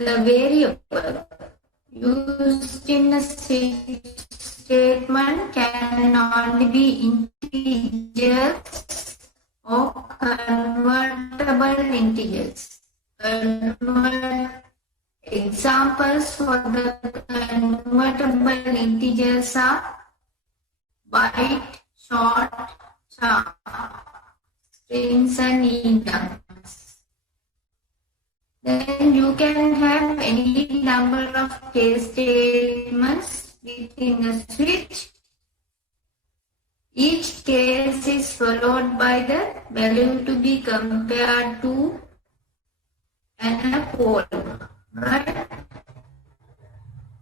The variable used in a switch statement can only be integers or convertible integers. Examples for the convertible integers are byte, short, char, strings and numbers. Then you can have any number of case statements within a switch. Each case is followed by the value to be compared to and a poll. Right?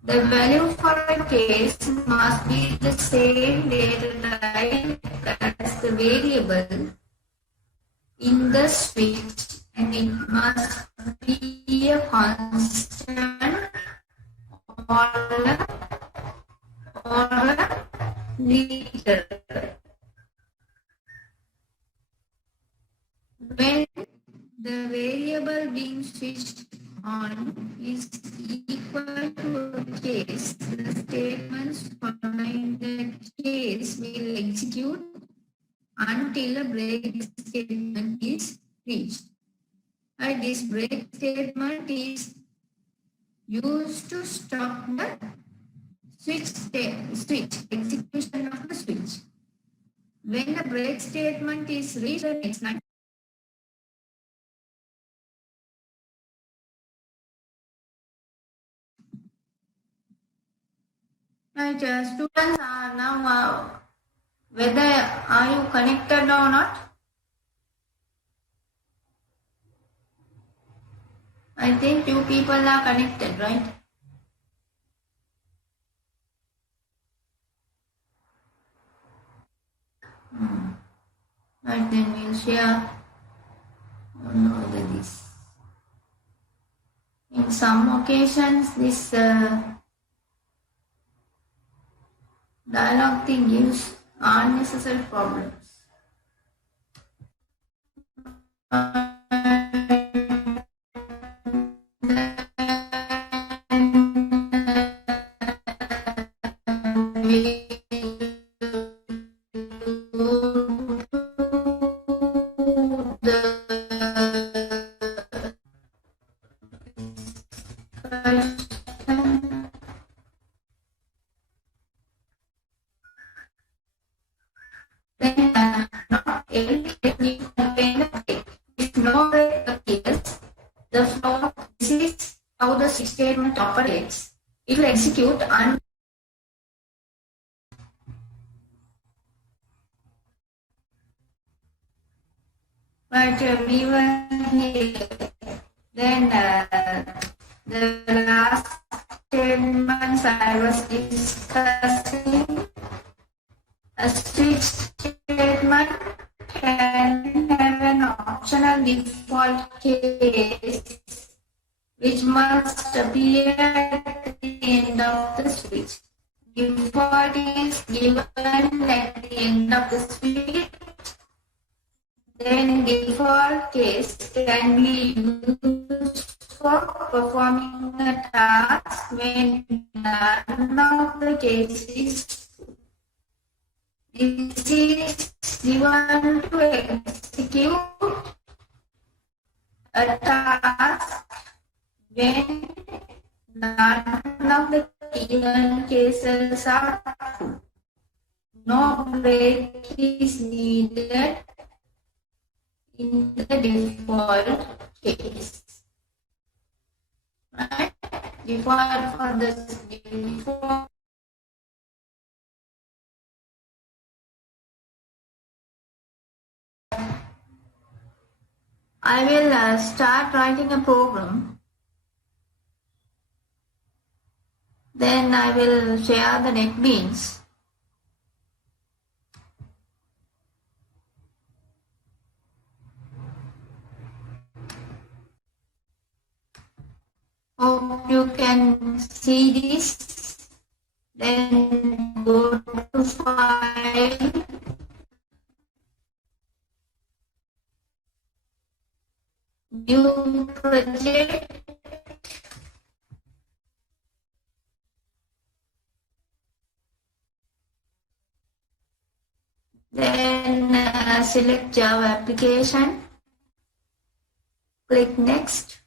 The value for a case must be the same data type as the variable in the switch, and it must be a constant or a liter. When the variable being switched on is equal to a case, the statements following the case will execute until a break statement is reached. This break statement is used to stop the switch execution of the switch. When the break statement is reached, the next line students are now whether are you connected or not? I think you people are connected, right? Right, then we'll share this. In some occasions, this dialogue thing gives unnecessary problems. Statement operates. It will execute and but we were here. Then the last 10 months I was discussing a switch statement can have an optional default case which must appear at the end of the switch. Default is given at the end of the switch. Then default case can be used for performing a task when none of the cases. This is given to execute a task when none of the given cases are true. No break is needed in the default case. Right? Default for the default. I will start writing a program. Then I will share the NetBeans. Hope you can see this. Then go to File, New Project, Then select Java application. Click next.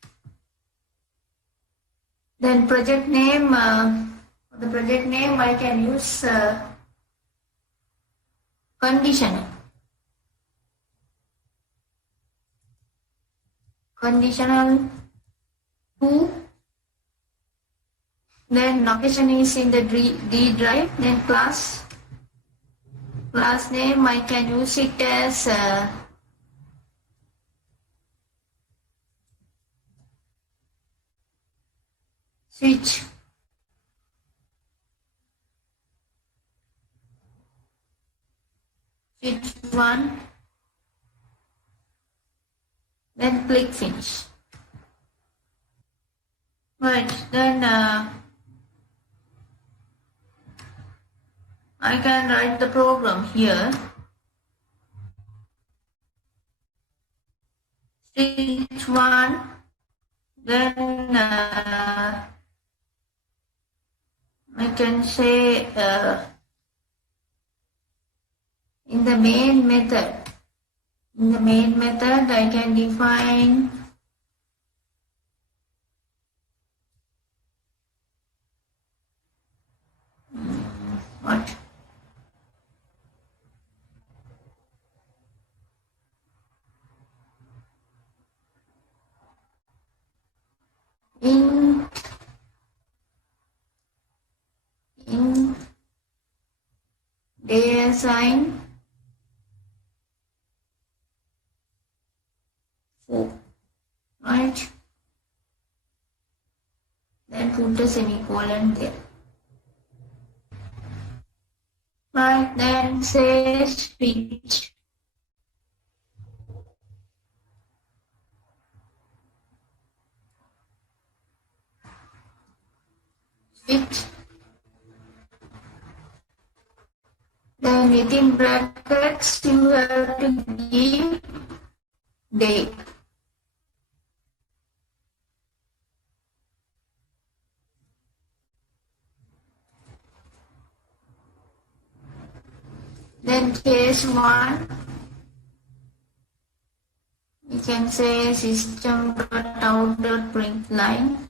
Then project name. The project name I can use conditional. Conditional 2. Then location is in the D drive. Then class. Class name I can use it as switch. Switch 1. Then click finish. Right, then I can write the program here. Switch 1. Then I can say in the main method. In the main method, I can define what? In day assign 4, right? Then put a semicolon there. Right, then say switch. Switch. Then within brackets you have to give date. Then case 1, you can say system.out.println.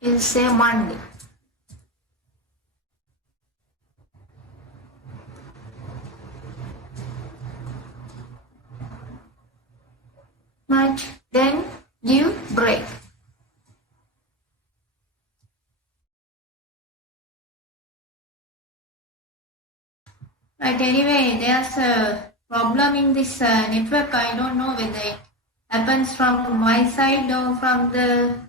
We'll say Monday. Right, then give break. Right, anyway, there's a problem in this network. I don't know whether it happens from my side or from the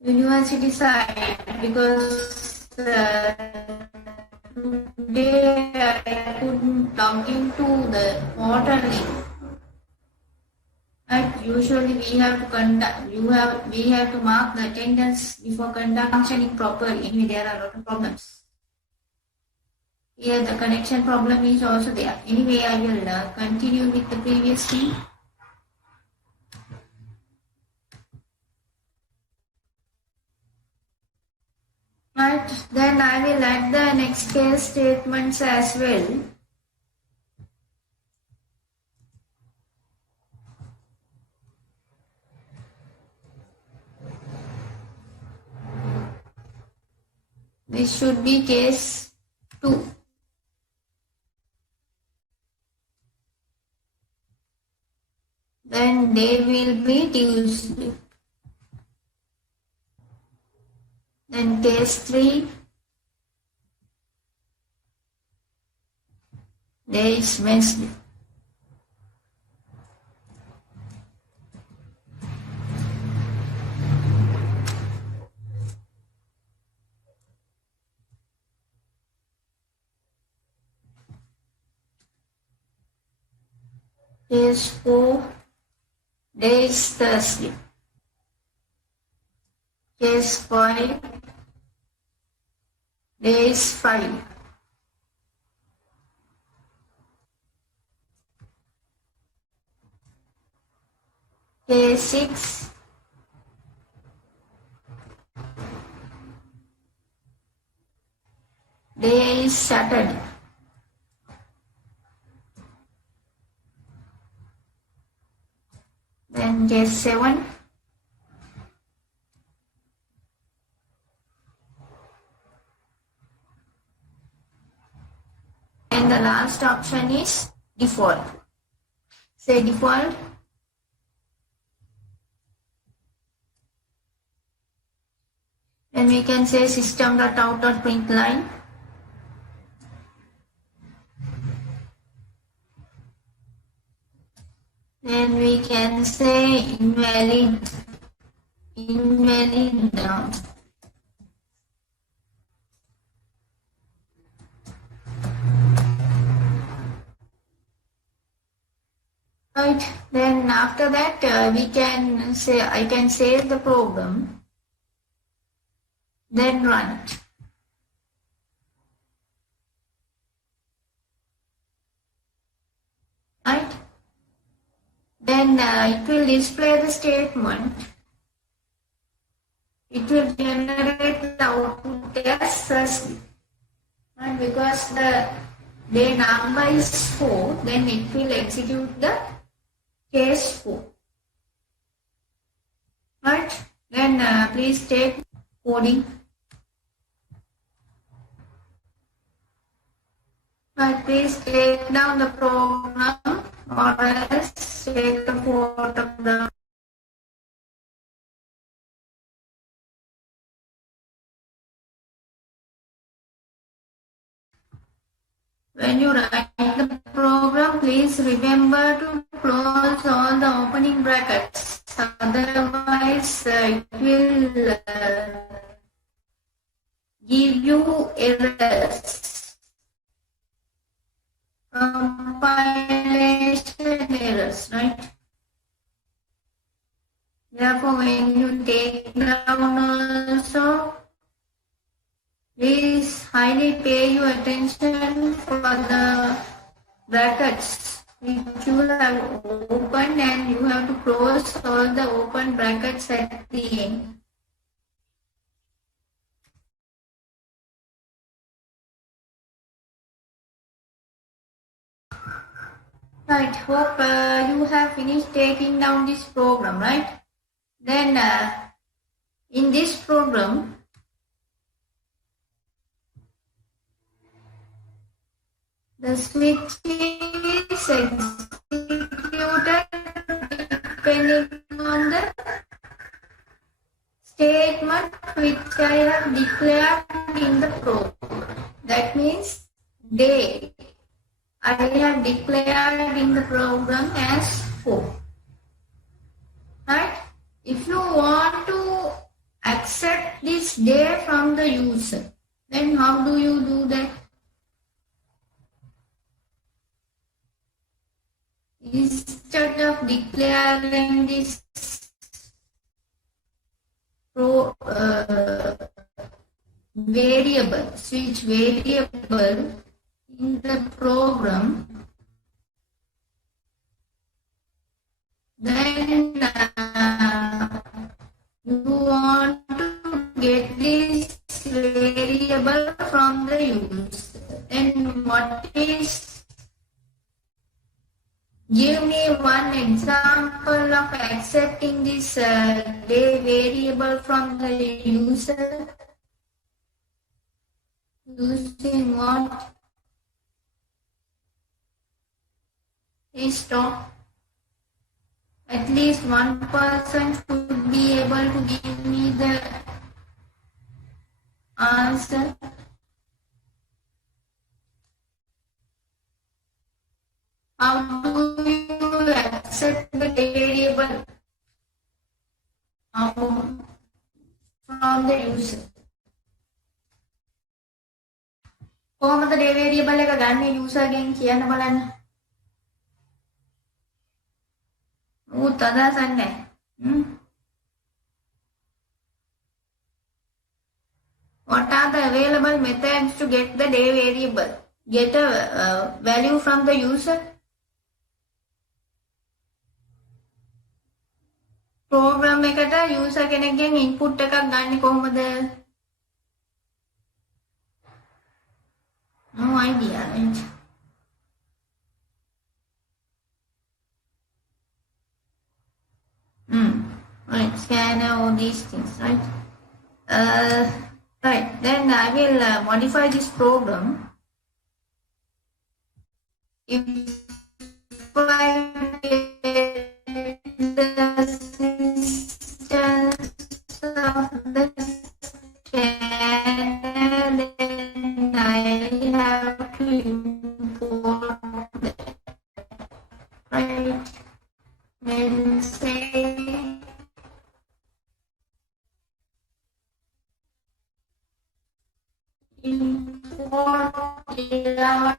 university side, because today I couldn't log into the portal link. Right, usually we have to conduct, we have to mark the attendance before functioning properly. Anyway, there are a lot of problems. Here the connection problem is also there. Anyway, I will continue with the previous thing. Right, then I will add the next case statements as well. This should be case 2. Then they will be Tuesday. Then case 3. There is Wednesday. Case 4. There is Thursday. case 5, day is 5. Case 6, day is Saturday. Then case 7, and the last option is default. Say default. Then we can say system.out.println. Then we can say invalid now. Right. Then after that we can say I can save the program. Then run it. Right. Then it will display the statement. It will generate the output as first. And because the day number is 4, then it will execute the case 4. Right. Then please take coding. Right. Please take down the program or else take the photograph. When you write the program, please remember to close all the opening brackets. Otherwise, it will give you errors. Compilation errors, right? Therefore, when you take down also, please highly pay your attention for the brackets which you have opened, and you have to close all the open brackets at the end. Right, hope you have finished taking down this program, right? Then in this program, the switch is executed depending on the statement which I have declared in the program. That means day I have declared in the program as 4. Right? If you want to accept this day from the user, then how do you do that? Instead of declaring this variable, switch variable in the program, then you want to get this variable from the user. Then what is, give me one example of accepting this day variable from the user. Using what? Please stop. At least one person should be able to give me the answer. How do you accept the variable from the user? කොහොමද day variable එක ගන්න user ගෙන් කියන්න බලන්න. ඌත් අදහසක් නැහැ. several methods to get the day variable. Get a value from the user. Program එකට user කෙනෙක්ගෙන් input එකක් ගන්න කොහොමද? No idea, right? Right, scanner, all these things, right? Right, then I will modify this program. If I get the distance of the scanner, then I have to import that, right? Then say import import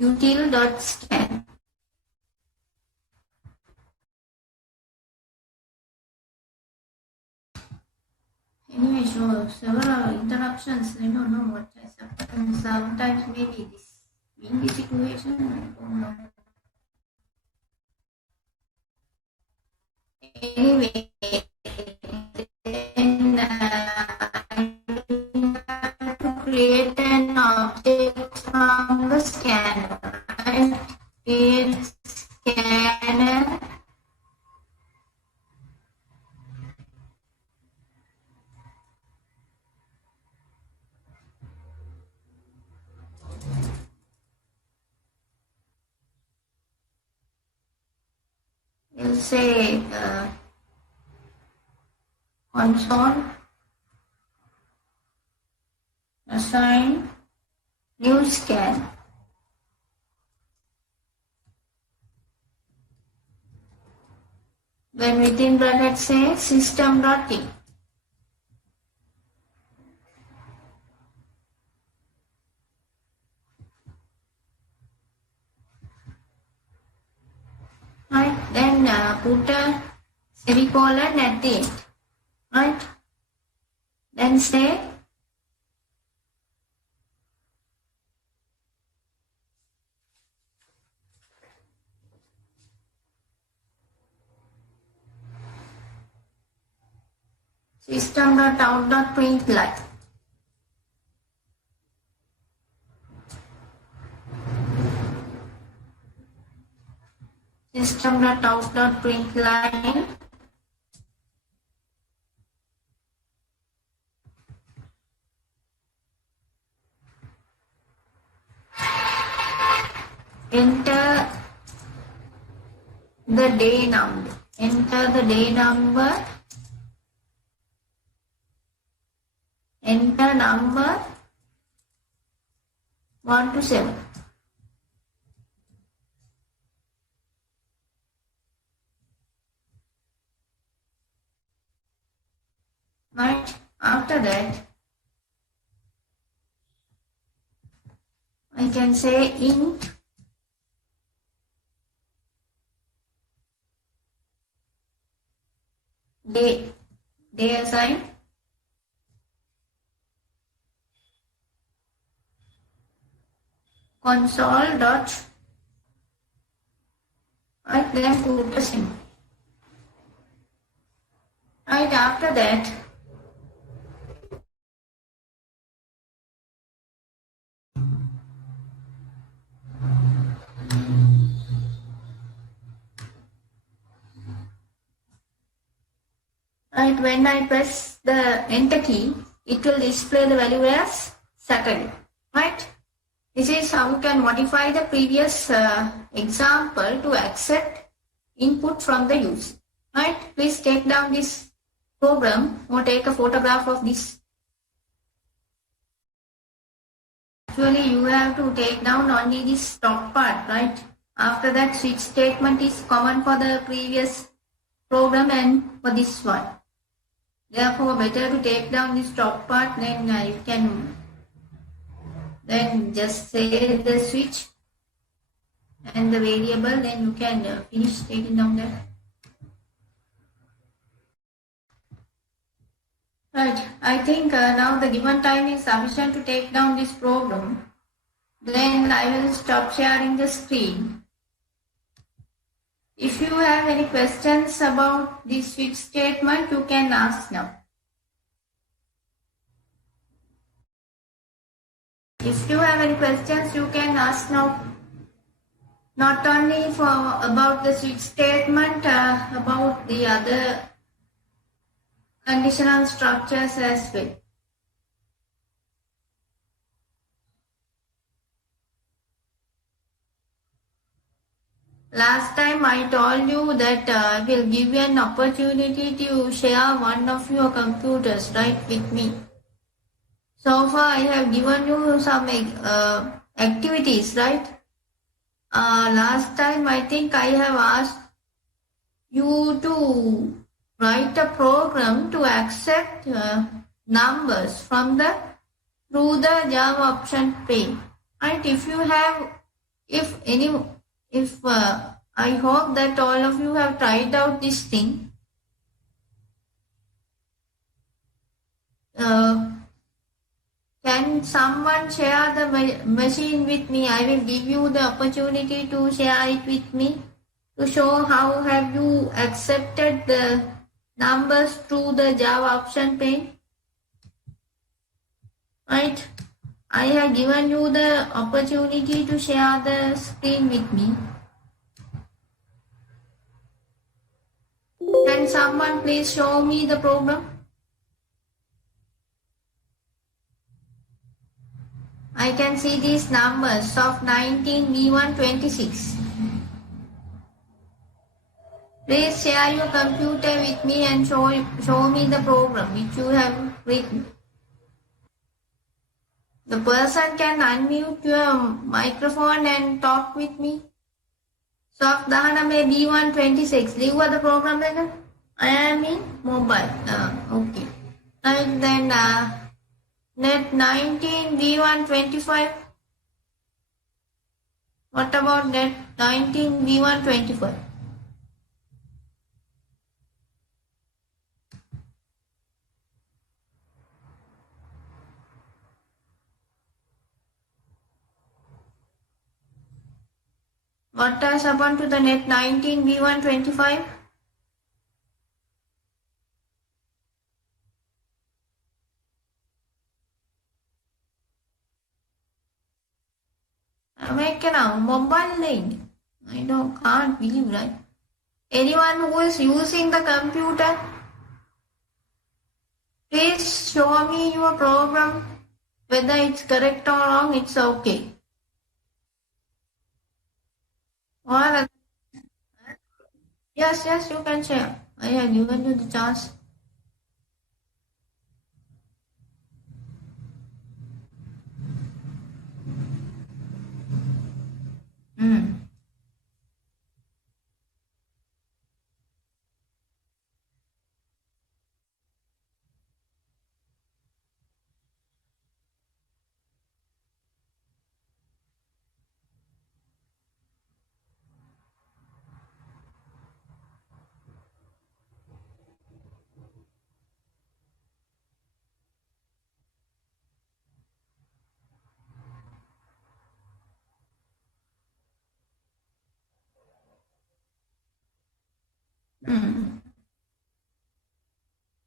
util.scan. Anyway, so several interruptions. I don't know what has happened. Sometimes maybe this windy situation. I don't know. Anyway, then I have to create an object from the scanner. And create scanner. We'll say console assign new scan. Then within brackets say system.in. Right, then put a semicolon at the end, right? Then say system.out.println. System.out.println. Enter the day number. Enter the day number. Enter number 1 to 7. Right, after that I can say int day assign console dot, right, then put the symbol. Right, after that right, when I press the enter key, it will display the value as Saturday, right? This is how you can modify the previous example to accept input from the user, right? Please take down this program or take a photograph of this. Actually, you have to take down only this top part, right? After that, switch statement is common for the previous program and for this one. Therefore, better to take down this top part, then you can then just say the switch and the variable, then you can finish taking down that. Right, I think now the given time is sufficient to take down this program. Then I will stop sharing the screen. If you have any questions about this switch statement, you can ask now. If you have any questions, you can ask now. Not only about the switch statement, about the other conditional structures as well. Last time I told you that I will give you an opportunity to share one of your computers, right, with me. So far I have given you some activities, right? Last time I think I have asked you to write a program to accept numbers through the Java option pane. And if you have, I hope that all of you have tried out this thing. Can someone share the machine with me? I will give you the opportunity to share it with me to show how have you accepted the numbers through the Java option pane. Right? I have given you the opportunity to share the screen with me. Can someone please show me the program? I can see these numbers of 19, V1, 26. Please share your computer with me and show me the program which you have written. The person can unmute your microphone and talk with me. Soft Dahana may B1 26. Leave the program then. I am in mobile. Okay. And then net 19 B1 25. What about net 19 B1 25? What has happened to the net 19 B1 25? Mobile lane. I can't believe, right? Anyone who is using the computer, please show me your program. Whether it's correct or wrong, it's okay. Or yes, you can share. I have given you the chance.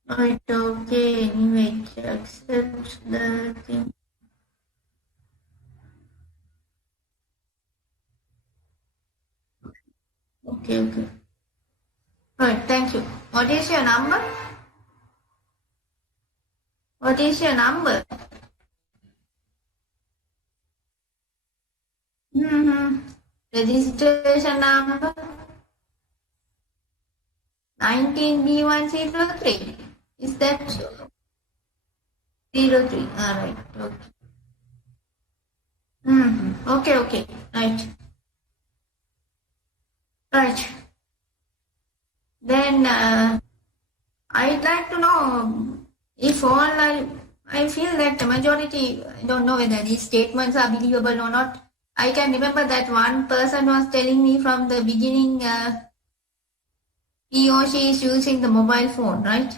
Right, okay, anyway, accept the thing. Okay. Right, thank you. What is your number? What is your number? Registration number? 19B103. Is that so? 03. Alright, okay. Okay, right. Right. Then I'd like to know if all I feel that the majority, I don't know whether these statements are believable or not. I can remember that one person was telling me from the beginning he or she is using the mobile phone, right?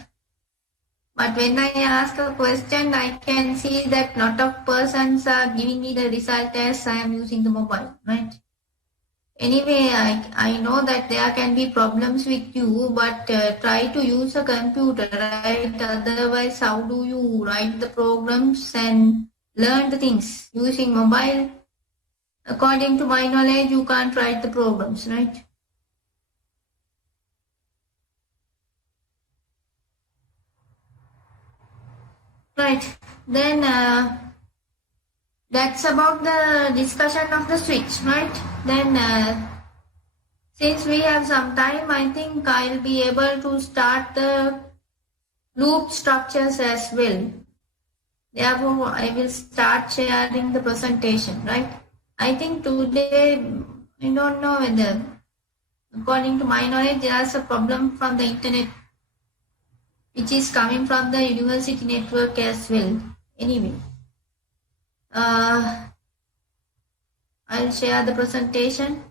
But when I ask a question, I can see that lot of persons are giving me the result as I am using the mobile, right? Anyway, I know that there can be problems with you, but try to use a computer, right? Otherwise, how do you write the programs and learn the things? Using mobile, according to my knowledge, you can't write the programs, right? Right. Then that's about the discussion of the switch, right? Then since we have some time, I think I'll be able to start the loop structures as well. Therefore, I will start sharing the presentation, right? I think today, I don't know whether, according to my knowledge, there's a problem from the internet, which is coming from the university network as well. Anyway, I'll share the presentation.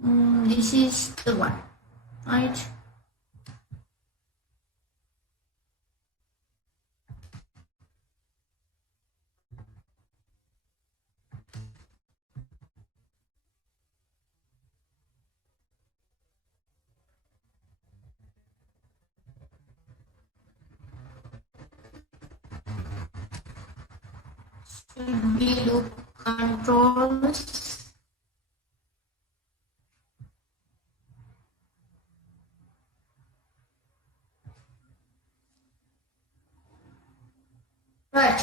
This is the one, right? Should be loop controls. Right.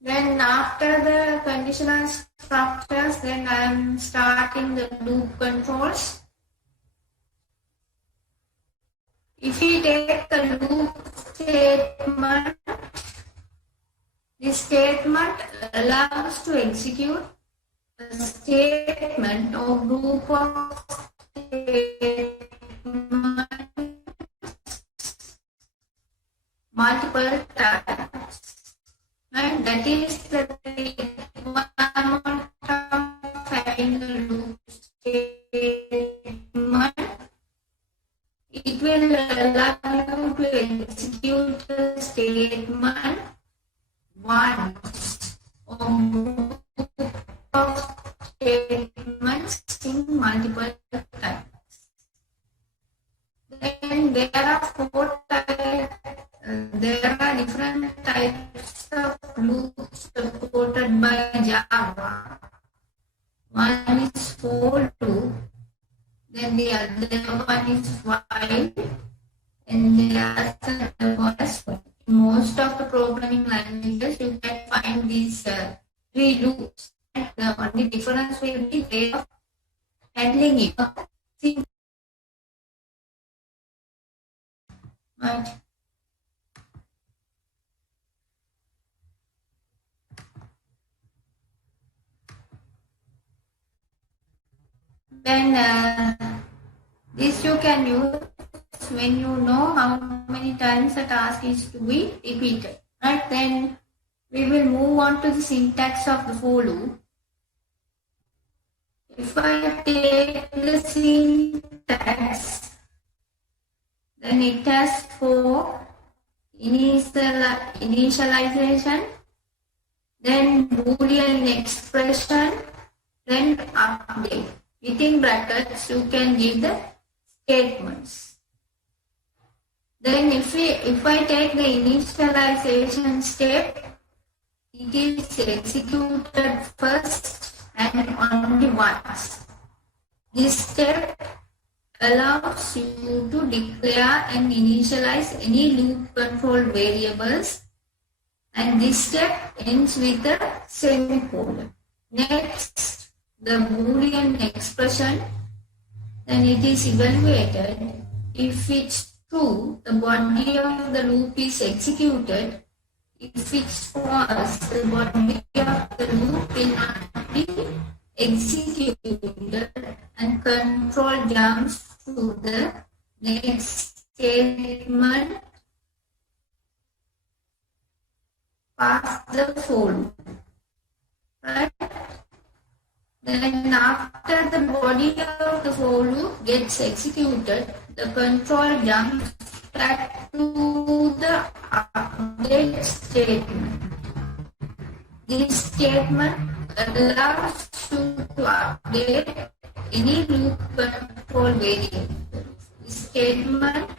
Then after the conditional structures, then I am starting the loop controls. If we take the loop statement, this statement allows to execute a statement or group of statements multiple times. And that is the requirement of having a loop statement. It will allow you to execute the statement once or group of statements in multiple times. Then there are there are different types of loops supported by Java. One is for loop, then the other one is while, and the other one is for. In most of the programming languages, you can find these three loops. The only difference will be the way of handling it. Right. Then this you can use when you know how many times a task is to be repeated. Right, then we will move on to the syntax of the for loop. If I take the syntax, then it has for initialization, then Boolean expression, then update. Within brackets, you can give the statements. Then if I take the initialization step, it is executed first and only once. This step allows you to declare and initialize any loop control variables, and this step ends with a semicolon. Next, the Boolean expression, then it is evaluated. If it's true, the body of the loop is executed. If it's false, the body of the loop will not be executed jumps to the next statement past the for loop. Right? Then after the body of the for loop gets executed, the control jumps back to the update statement. This statement allows you to update any loop control variable. This statement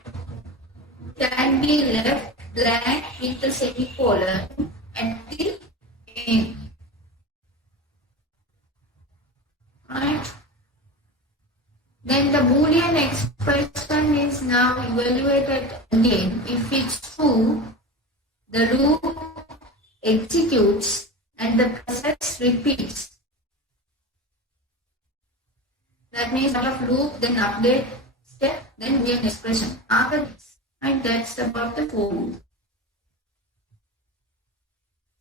can be left blank with a semicolon at the end. Right? Then the Boolean expression is now evaluated again. If it's true, the loop executes and the process repeats. That means out of loop, then update step, then Boolean expression. After this, right, that's about the for loop.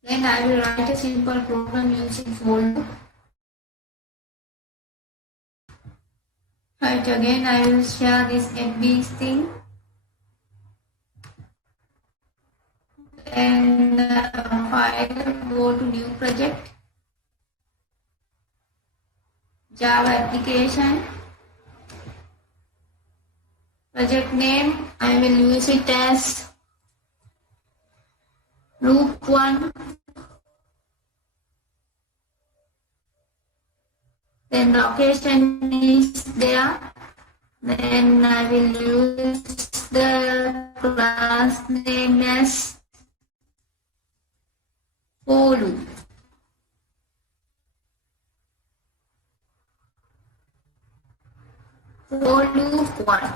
Then I will write a simple program using for loop. Right, again I will share this FB's thing. And file, go to new project, Java application, project name, I will use it as loop 1, then location is there, then I will use the class name as for loop. For loop 1.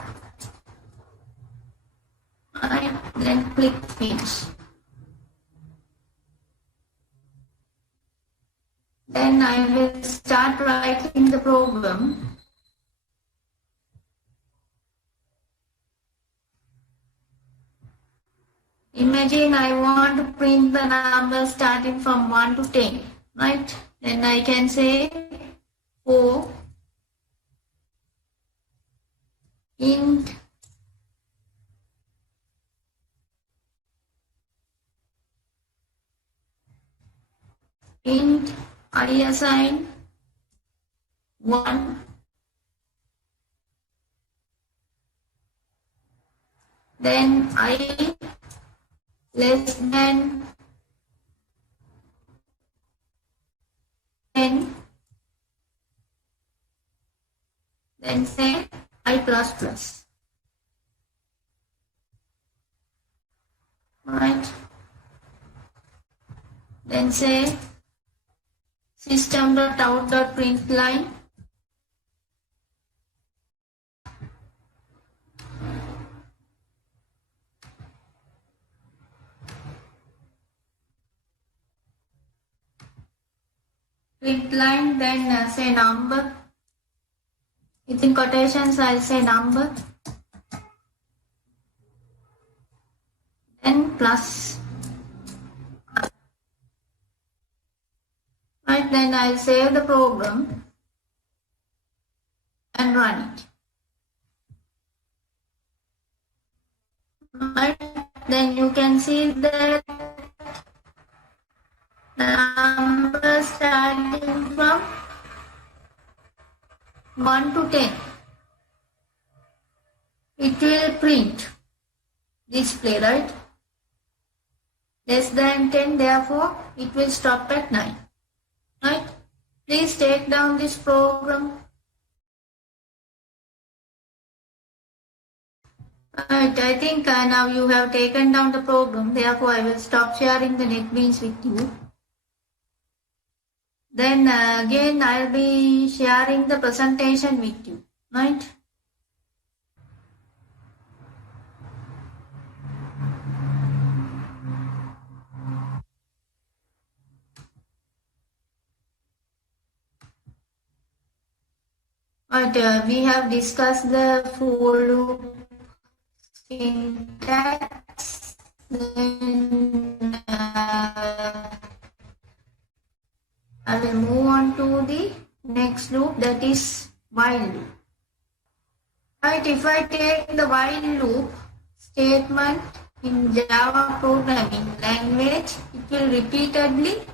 And then click finish. Then I will start writing the program. Imagine I want to print the number starting from 1 to 10, right? Then I can say for int I assign 1, then I less than 10, then say I plus plus. Right? Then say system.out.println println, then say number. Within quotations, I'll say number, then plus. Right, then I'll save the program and run it. Right, then you can see that the number starting from 1 to 10. It will print display, right? Less than 10, therefore it will stop at 9. Right? Please take down this program. Right, I think now you have taken down the program, therefore I will stop sharing the NetBeans with you. Then again I'll be sharing the presentation with you, right? Right, we have discussed the for loop syntax. Then I will move on to the next loop, that is while loop. Right, if I take the while loop statement in Java programming language, it will repeatedly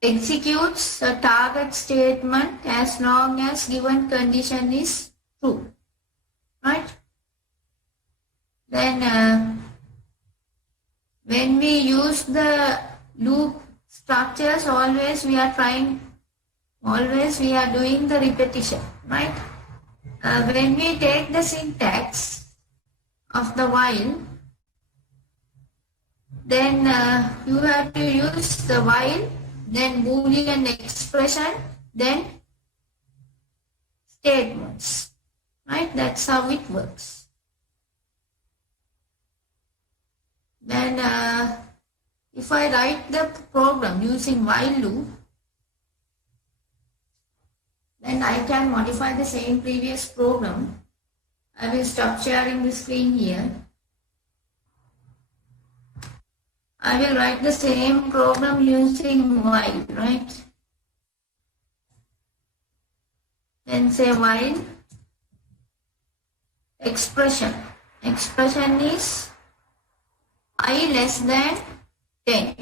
executes a target statement as long as given condition is true. Right? Then when we use the loop structures, always we are doing the repetition, right? When we take the syntax of the while, then you have to use the while, then Boolean expression, then statements, right? That's how it works. Then if I write the program using while loop, then I can modify the same previous program. I will stop sharing the screen here. I will write the same program using while, right? Then say while expression. Expression is I less than 10,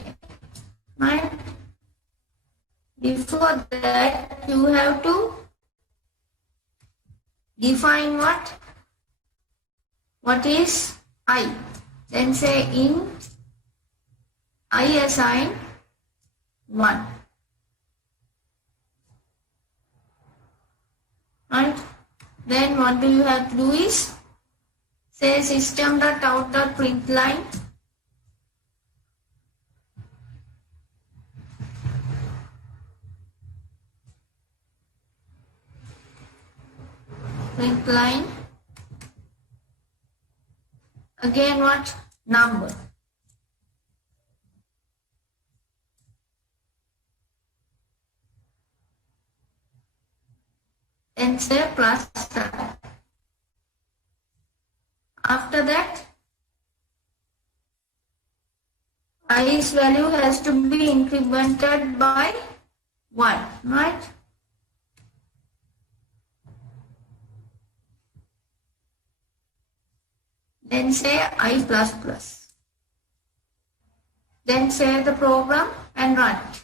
right? Before that, you have to define what is I. Then say in I assign 1. Right? Then what do you have to do is say system.out.println again what? Number. Then say plus sign. After that, i's value has to be incremented by 1, right? Then say I plus plus. Then save the program and run it.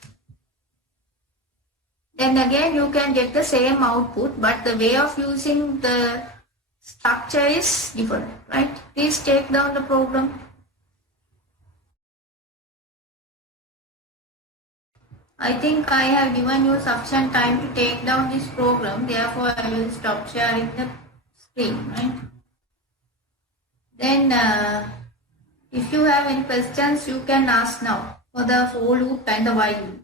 Then again you can get the same output, but the way of using the structure is different, right? Please take down the program. I think I have given you sufficient time to take down this program, therefore I will stop sharing the screen, right? Then if you have any questions, you can ask now for the for loop and the while loop.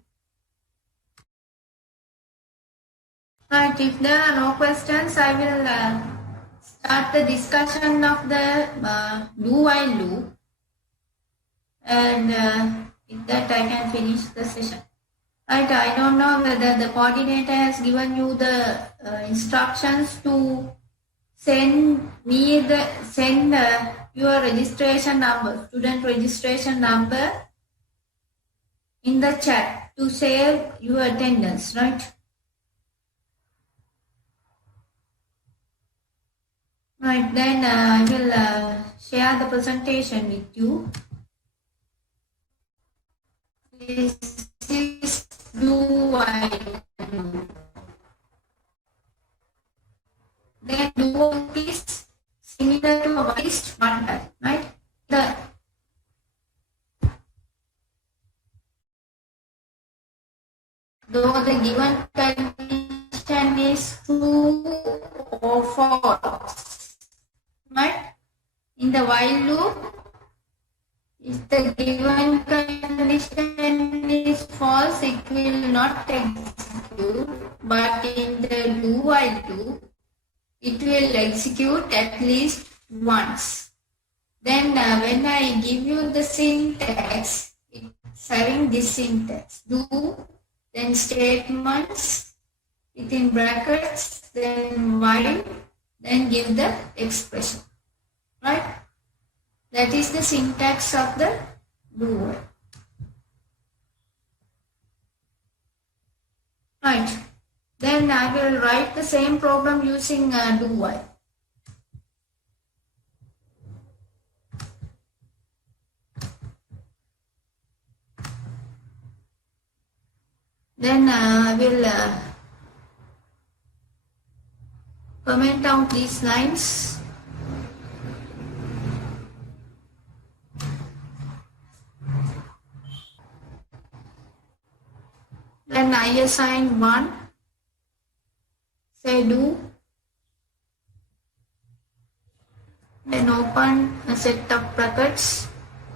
Right, if there are no questions, I will start the discussion of the do while loop, and with that I can finish the session. Right, I don't know whether the coordinator has given you the instructions to send your registration number, student registration number in the chat to save your attendance, right? Right, then I will share the presentation with you. This is do while loop. Then do loop is similar to a while one time, right? Though the given condition is true or false, right? In the while loop, if the given condition is false, it will not execute. But in the do while loop, it will execute at least once. Then when I give you the syntax, it's having this syntax: do, then statements within brackets, then while, then give the expression, right? That is the syntax of the do while. Right. Then I will write the same program using do while. Then I will comment out these lines. Then I assign 1, say do, then open a set of brackets,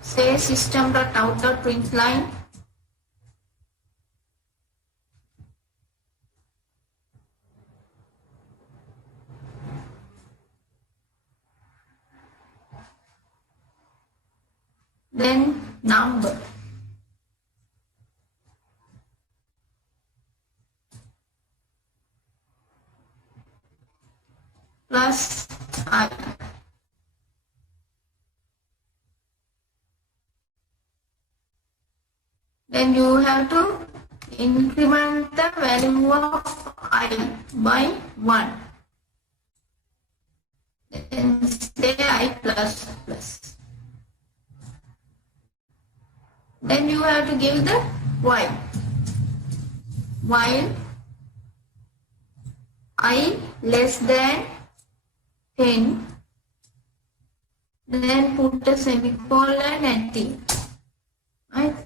say system.out.println. Then number. Plus I. Then you have to increment the value of I by 1. Then say I plus plus. Then you have to give the while. While I less than 10, then put a semicolon at the end. Right?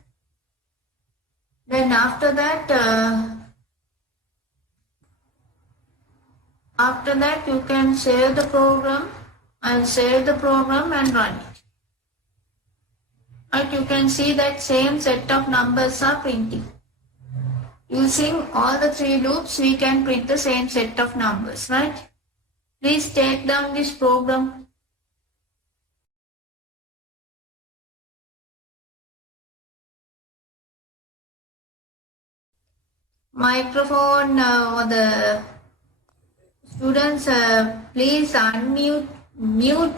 Then after that you can save the program and run it. Right? You can see that same set of numbers are printing. Using all the 3 loops, we can print the same set of numbers, right? Please take down this program. Microphone or the students, please mute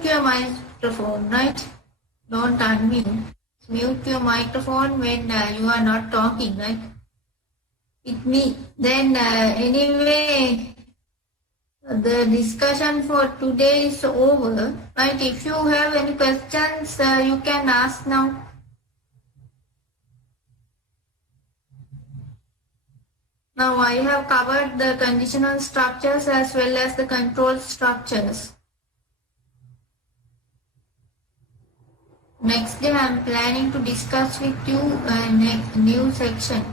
your microphone, right? Don't unmute. Mute your microphone when you are not talking, right? With me. Then anyway, the discussion for today is over, right? If you have any questions, you can ask now. Now I have covered the conditional structures as well as the control structures. Next day I am planning to discuss with you a new section.